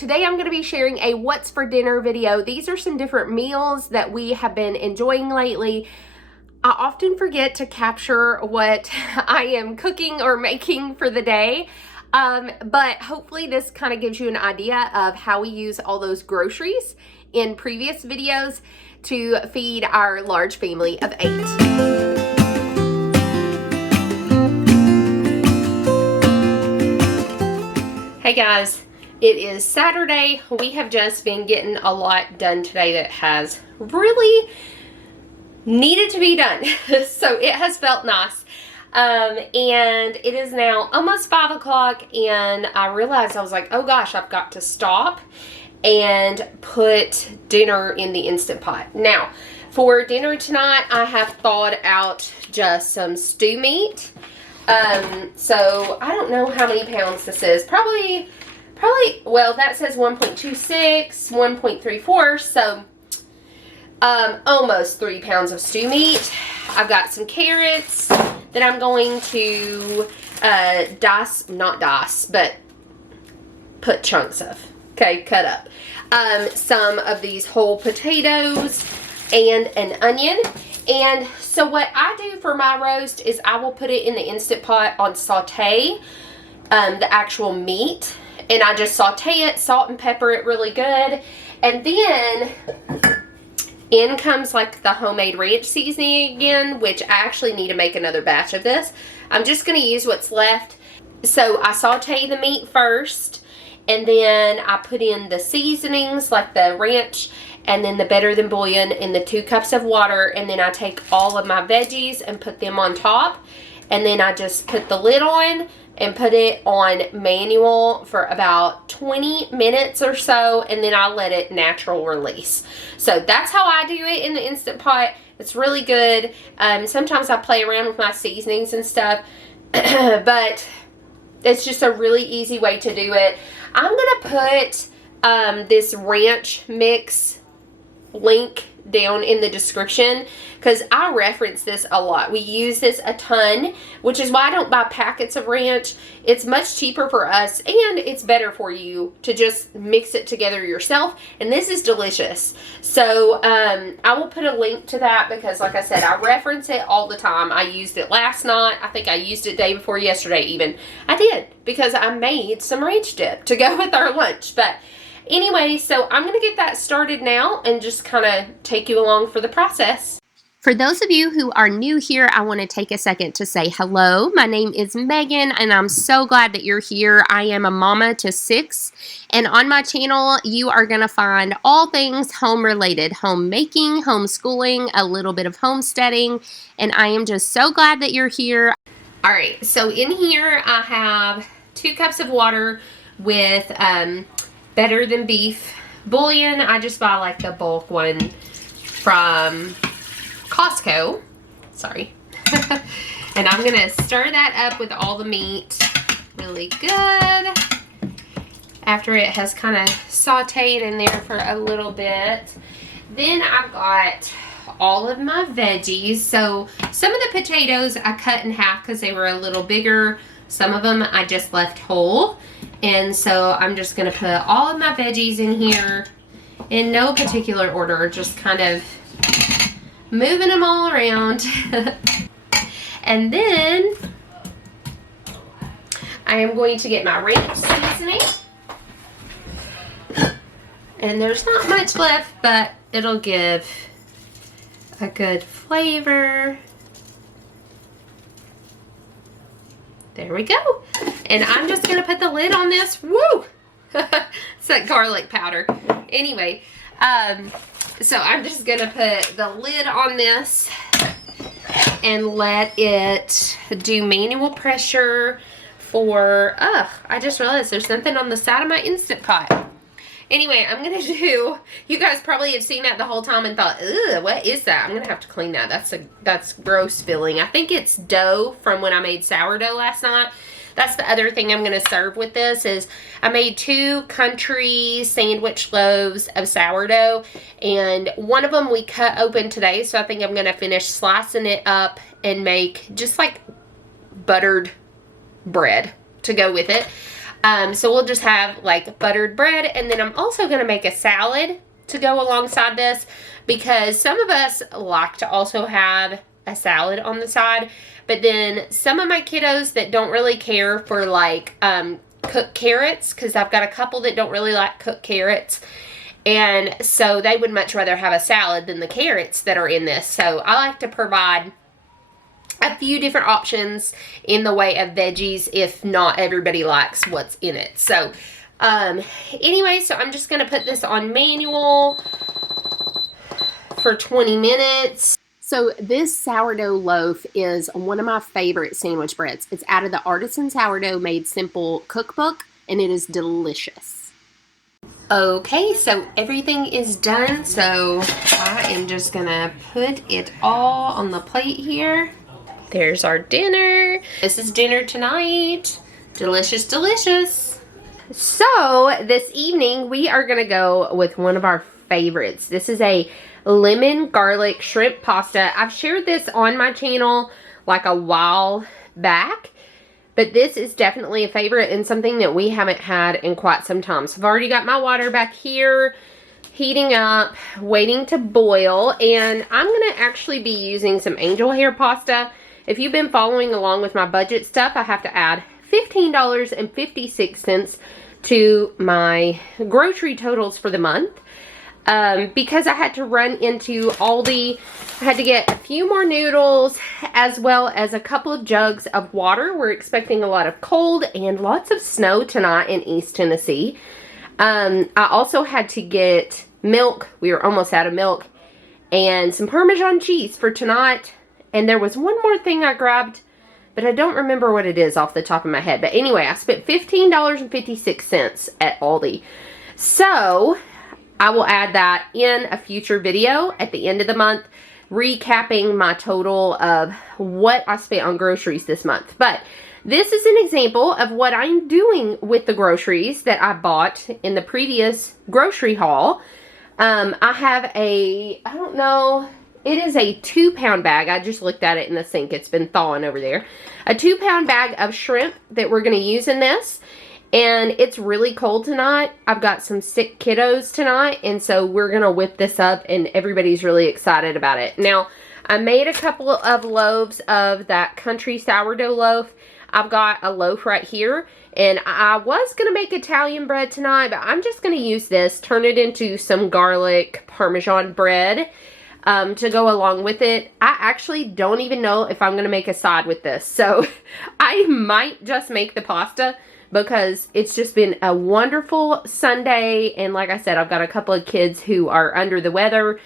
Today I'm going to be sharing a what's for dinner video. These are some different meals that we have been enjoying lately. I often forget to capture what I am cooking or making for the day. But hopefully this kind of gives you an idea of how we use all those groceries in previous videos to feed our large family of 8. Hey guys, it is Saturday. We have just been getting a lot done today that has really needed to be done. So it has felt nice. And it is now almost 5 o'clock and I realized I was like, oh gosh, I've got to stop and put dinner in the Instant Pot. Now, for dinner tonight, I have thawed out just some stew meat. So I don't know how many pounds this is. Probably, well, that says 1.26, 1.34, so almost 3 pounds of stew meat. I've got some carrots that I'm going to put chunks of. Okay, cut up. Some of these whole potatoes and an onion. And so what I do for my roast is I will put it in the Instant Pot on saute, the actual meat. And I just saute it, salt and pepper it really good. And then in comes like the homemade ranch seasoning again, which I actually need to make another batch of this. I'm just going to use what's left. So I saute the meat first, and then I put in the seasonings like the ranch and then the Better Than Bouillon in the 2 cups of water, and then I take all of my veggies and put them on top, and then I just put the lid on and put it on manual for about 20 minutes or so, and then I let it natural release. So that's how I do it in the Instant Pot. It's really good. Sometimes I play around with my seasonings and stuff, but it's just a really easy way to do it. I'm gonna put this ranch mix link down in the description because I reference this a lot. We use this a ton, which is why I don't buy packets of ranch. It's much cheaper for us and it's better for you to just mix it together yourself, and this is delicious. So I will put a link to that because like I said, I reference it all the time. I used it last night. I think I used it day before yesterday even. I did because I made some ranch dip to go with our lunch. But anyway, so I'm going to get that started now and just kind of take you along for the process. For those of you who are new here, I want to take a second to say hello. My name is Megan, and I'm so glad that you're here. I am a mama to 6, and on my channel, you are going to find all things home-related, homemaking, homeschooling, a little bit of homesteading, and I am just so glad that you're here. All right, so in here, I have 2 cups of water with Better Than Beef bouillon. I just buy like the bulk one from Costco. Sorry. And I'm gonna stir that up with all the meat really good after it has kind of sauteed in there for a little bit. Then I've got all of my veggies. So some of the potatoes I cut in half because they were a little bigger. Some of them I just left whole. And so I'm just going to put all of my veggies in here in no particular order, just kind of moving them all around. And then I am going to get my ranch seasoning. And there's not much left, but it'll give a good flavor. There we go. And I'm just going to put the lid on this. Woo! It's that garlic powder. Anyway, so I'm just going to put the lid on this and let it do manual pressure for, I just realized there's something on the side of my Instant Pot. Anyway, I'm going to do, you guys probably have seen that the whole time and thought, ugh, what is that? I'm going to have to clean that. That's gross feeling. I think it's dough from when I made sourdough last night. That's the other thing I'm going to serve with this is I made 2 country sandwich loaves of sourdough, and one of them we cut open today, so I think I'm going to finish slicing it up and make just like buttered bread to go with it. So we'll just have like buttered bread, and then I'm also going to make a salad to go alongside this, because some of us like to also have a salad on the side, but then some of my kiddos that don't really care for like cooked carrots, because I've got a couple that don't really like cooked carrots, and so they would much rather have a salad than the carrots that are in this. So I like to provide a few different options in the way of veggies if not everybody likes what's in it. So anyway, so I'm just going to put this on manual for 20 minutes. So this sourdough loaf is one of my favorite sandwich breads. It's out of the Artisan Sourdough Made Simple cookbook, and it is delicious. Okay, so everything is done, so I am just gonna put it all on the plate here. There's our dinner. This is dinner tonight. Delicious, delicious. So this evening we are gonna go with one of our favorites. This is a lemon garlic shrimp pasta. I've shared this on my channel like a while back, but this is definitely a favorite and something that we haven't had in quite some time. So I've already got my water back here heating up, waiting to boil, and I'm gonna actually be using some angel hair pasta. If you've been following along with my budget stuff, I have to add $15.56 to my grocery totals for the month. Because I had to run into Aldi. I had to get a few more noodles as well as a couple of jugs of water. We're expecting a lot of cold and lots of snow tonight in East Tennessee. I also had to get milk. We were almost out of milk. And some Parmesan cheese for tonight. And there was one more thing I grabbed, but I don't remember what it is off the top of my head. But anyway, I spent $15.56 at Aldi. So I will add that in a future video at the end of the month, recapping my total of what I spent on groceries this month. But this is an example of what I'm doing with the groceries that I bought in the previous grocery haul. I have a, I don't know, it is a 2-pound bag. I just looked at it in the sink. It's been thawing over there. A 2-pound bag of shrimp that we're going to use in this. And it's really cold tonight. I've got some sick kiddos tonight, and so we're going to whip this up, and everybody's really excited about it. Now, I made a couple of loaves of that country sourdough loaf. I've got a loaf right here, and I was going to make Italian bread tonight, but I'm just going to use this, turn it into some garlic Parmesan bread to go along with it. I actually don't even know if I'm going to make a side with this, so I might just make the pasta, because it's just been a wonderful Sunday, and like I said, I've got a couple of kids who are under the weather,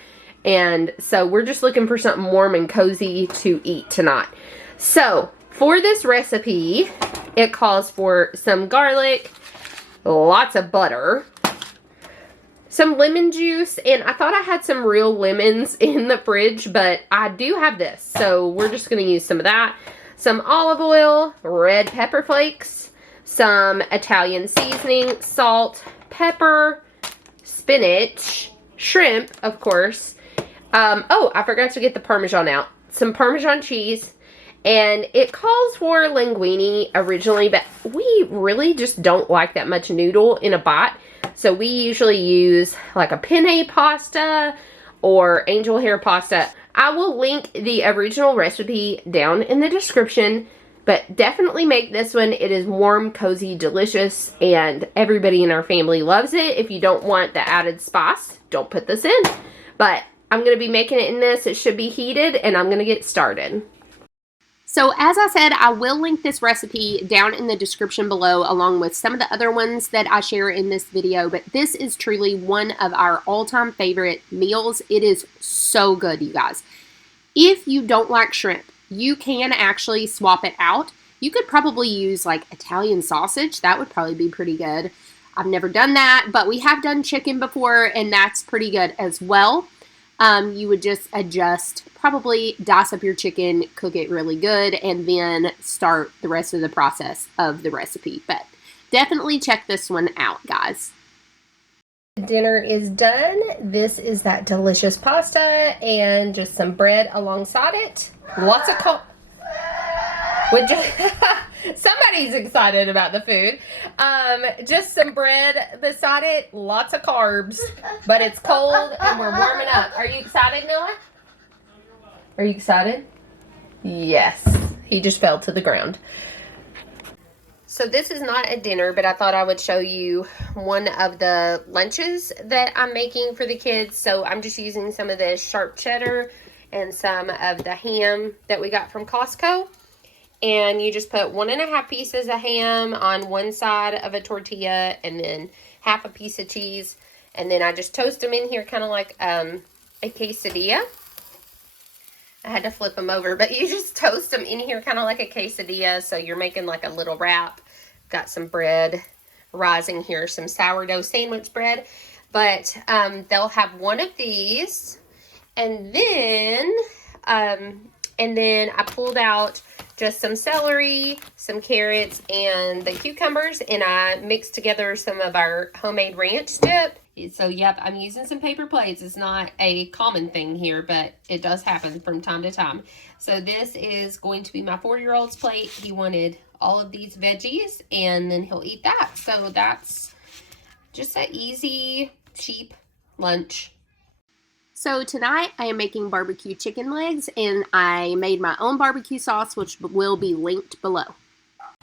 and so we're just looking for something warm and cozy to eat tonight. So for this recipe, it calls for some garlic, lots of butter, some lemon juice, and I thought I had some real lemons in the fridge, but I do have this, so we're just going to use some of that. Some olive oil, red pepper flakes, some Italian seasoning, salt, pepper, spinach, shrimp, of course. Oh, I forgot to get the Parmesan out. Some Parmesan cheese, and it calls for linguine originally, but we really just don't like that much noodle in a bite. So we usually use like a penne pasta or angel hair pasta. I will link the original recipe down in the description. But definitely make this one. It is warm, cozy, delicious, and everybody in our family loves it. If you don't want the added spice, don't put this in. But I'm going to be making it in this. It should be heated, and I'm going to get started. So as I said, I will link this recipe down in the description below, along with some of the other ones that I share in this video. But this is truly one of our all-time favorite meals. It is so good, you guys. If you don't like shrimp, you can actually swap it out. You could probably use like Italian sausage. That would probably be pretty good. I've never done that, but we have done chicken before, and that's pretty good as well. You would just probably dice up your chicken, cook it really good, and then start the rest of the process of the recipe. But definitely check this one out, guys. Dinner is done. This is that delicious pasta and just some bread alongside it. Lots of Somebody's excited about the food. Just some bread beside it, lots of carbs, but it's cold and we're warming up. Are you excited, Noah? Are you excited? Yes. He just fell to the ground. So this is not a dinner, but I thought I would show you one of the lunches that I'm making for the kids. So I'm just using some of this sharp cheddar and some of the ham that we got from Costco. And you just put 1.5 pieces of ham on one side of a tortilla and then half a piece of cheese. And then I just toast them in here kind of like a quesadilla. I had to flip them over, but you just toast them in here kind of like a quesadilla. So you're making like a little wrap. Got some bread rising here, some sourdough sandwich bread. But they'll have one of these. And then I pulled out just some celery, some carrots, and the cucumbers. And I mixed together some of our homemade ranch dip. So, yep, I'm using some paper plates. It's not a common thing here, but it does happen from time to time. So this is going to be my 4-year-old's plate. He wanted all of these veggies, and then he'll eat that. So that's just an easy, cheap lunch. So tonight I am making barbecue chicken legs, and I made my own barbecue sauce, which will be linked below.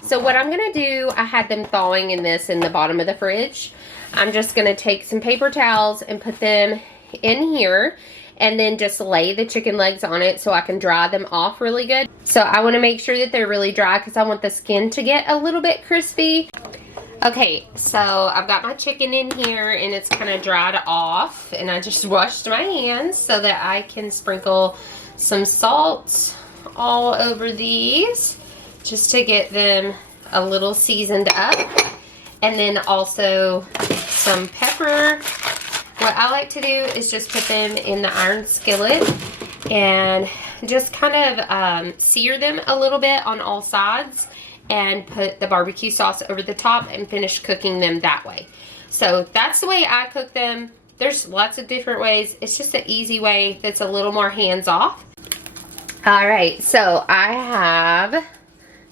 So what I'm going to do, I had them thawing in the bottom of the fridge. I'm just going to take some paper towels and put them in here and then just lay the chicken legs on it so I can dry them off really good. So I want to make sure that they're really dry because I want the skin to get a little bit crispy. Okay, so I've got my chicken in here and it's kind of dried off, and I just washed my hands so that I can sprinkle some salt all over these just to get them a little seasoned up. And then also some pepper. What I like to do is just put them in the iron skillet and just kind of sear them a little bit on all sides and put the barbecue sauce over the top and finish cooking them that way. So that's the way I cook them. There's lots of different ways. It's just an easy way that's a little more hands-off. All right, so I have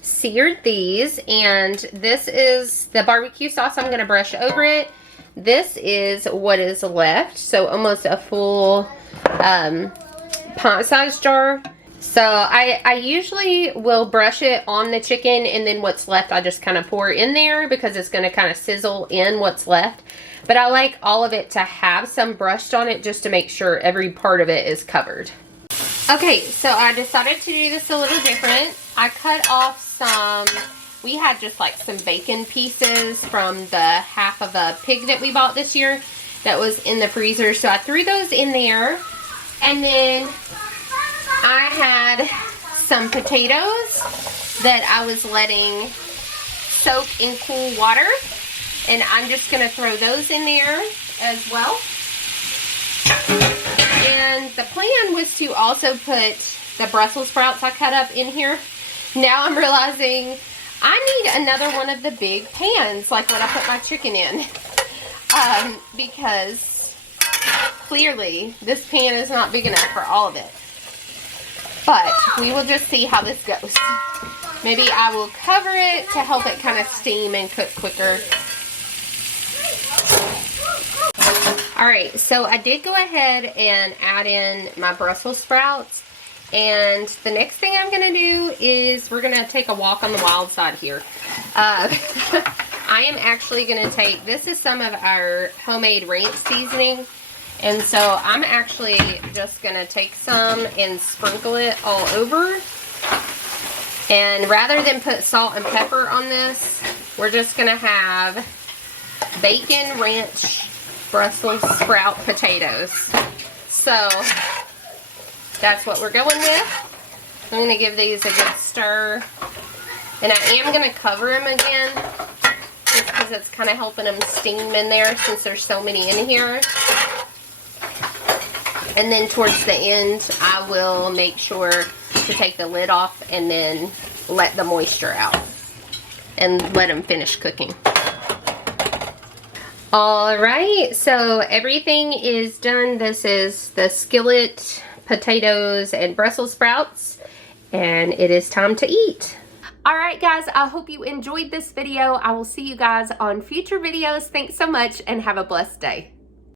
seared these, and this is the barbecue sauce. I'm going to brush over it. This is what is left, so almost a full pint-sized jar. So I usually will brush it on the chicken, and then what's left I just kind of pour in there because it's going to kind of sizzle in what's left. But I like all of it to have some brushed on it just to make sure every part of it is covered. Okay, so I decided to do this a little different. I cut off some, we had just like some bacon pieces from the half of a pig that we bought this year that was in the freezer. So I threw those in there, and then I had some potatoes that I was letting soak in cool water, and I'm just going to throw those in there as well. And the plan was to also put the Brussels sprouts I cut up in here. Now I'm realizing I need another one of the big pans, like what I put my chicken in. Because clearly this pan is not big enough for all of it. But we will just see how this goes. Maybe I will cover it to help it kind of steam and cook quicker. Alright, so I did go ahead and add in my Brussels sprouts. And the next thing I'm going to do is we're going to take a walk on the wild side here. I am actually going to take, this is some of our homemade ranch seasoning. And so I'm actually just going to take some and sprinkle it all over. And rather than put salt and pepper on this, we're just going to have bacon ranch Brussels sprout potatoes. So that's what we're going with. I'm going to give these a good stir. And I am going to cover them again just because it's kind of helping them steam in there since there's so many in here. And then towards the end, I will make sure to take the lid off and then let the moisture out and let them finish cooking. Alright, so everything is done. This is the skillet, potatoes, and Brussels sprouts, and it is time to eat. All right, guys, I hope you enjoyed this video. I will see you guys on future videos. Thanks so much and have a blessed day.